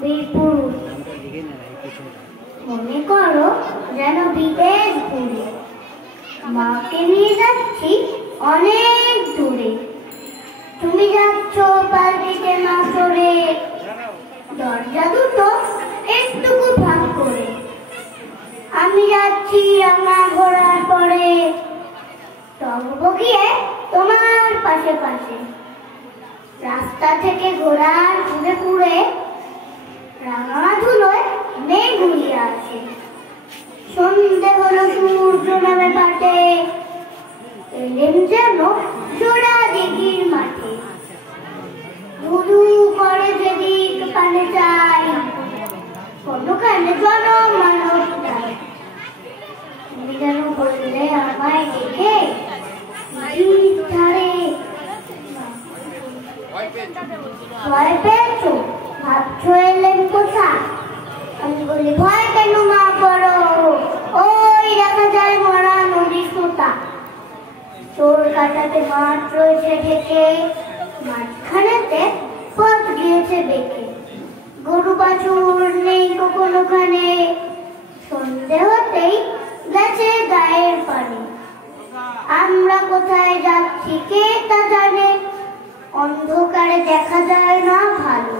বীরপুরুষ মনে করো যেন বিদেশ ঘুরে, মাকে নিয়ে যাচ্ছি অনেক দূরে। তুমি যাচ্ছ পালকিতে মা চড়ে, দরজা দুটো একটুকু ভাগ করে। আমি যাচ্ছি আমার ঘোড়ার পরে, টগবগিয়ে তোমার পাশে পাশে। রাস্তা থেকে ঘোড়ার ঘুরে পুড়ে রাঙা ধুলোয় মেঘ উড়িয়ে আছে। সন্ধে হলো, সূর্য নামে পাটে, এলেন যেন জোড়া দিঘির মাঠে। ধুধু করে যেদিক পানে চাই, কোনখানে জনমানব নাই। তুমি যেন বললে আমায় দেখে, ধারে ভয় পেয়েছো, ভাবছো এলেন কোথায়? আমি বলি ভয় কেন মা করো, ওই দেখা যায় মরা নদীর সোতা। চোর কাটাতে মাঠ রয়েছে ঢেকে, মাঝখানেতে পথ গিয়েছে বেঁকে। গরু বাছুর নেই কোনোখানে, সন্ধে হতেই গেছে গায়ের পানি। আমরা কোথায় যাচ্ছি কে তা জানে, অন্ধকারে দেখা যায় না ভালো।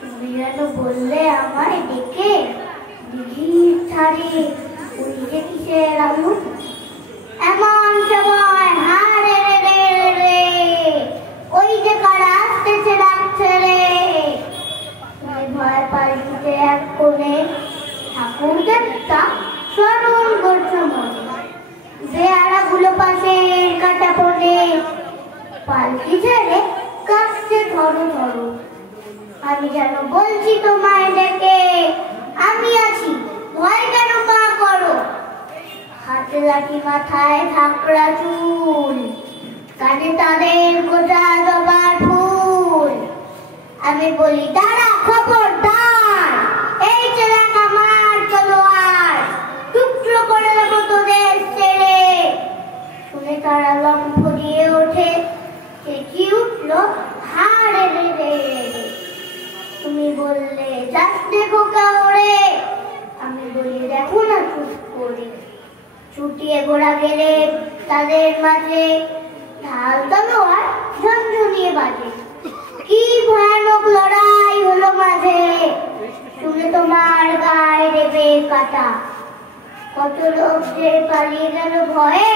তুমি যেন বললে আমায় ডেকে, দিঘির ধারে ওই যে কিসের আলো। এমন সময় হারে রে রে, ওই যে কারা আসতেছে ডাকছে রে। তুমি ভয় পালিয়ে এক কোণে ঠাকুর দেবতা স্মরণ করছো মনে। বেয়ারা গুলো পাশে কাটা পড়ে, পালকি ছেড়ে কাঁপছে ধরো ধরো। আমি যেন বলছি তোমায় ডেকে, আমি আছি ভয় কেন মা করো। হাতে লাঠি মাথায় ঝাঁকড়া চুল, কানে তাদের গোজা জবার ফুল। আমি বলি দাঁড়া খবরদার, এই ছেলে আমার তলোয়ার, টুকরো করে দেবো তোদের ছেড়ে। শুনে তারা লম্ফ দিয়ে ওঠে, চেঁচিয়ে উঠলো হারে রে রে। তুমি বললে যাস দেখো কাউরে, আমি বলি দেখো না চুপ করে। ছুটিয়ে ঘোড়া গেলে তাদের মাঝে, ঢাল তলোয়ার ঝনঝনিয়ে বাজে। কি ভয়ানক লড়াই হলো মাঝে, শুনে তোমার গায়ে দেবে কাটা। কত লোক যে পালিয়ে গেল ভয়ে,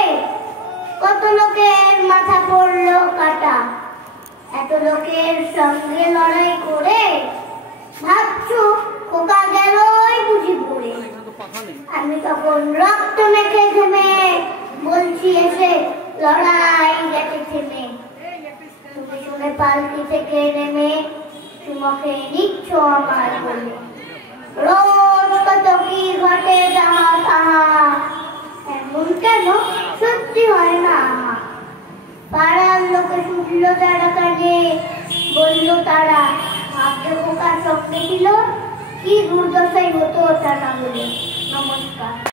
কত লোকের মাথা পড়লো কাটা। এত লোকের সঙ্গে লড়াই করে ভাবছো খোকা গেলই বুঝি পড়ে। আমি তখন রক্ত মেখে ঘেমে বলছি এসে লড়াই গেছে থেমে। তুমি শুনে পালকি থেকে নেমে তোমাকে নিচ্ছ আমার বলে। রোজ কত কি ঘটে যাহা তাহা, এমন কেন সত্যি হয় না। পাড়ার লোকে শুনলো যারা কানে, বললো তারা ভাবতে খোকার সঙ্গে ছিল কি দুর্দশাই হতো তা না বলে। নমস্কার।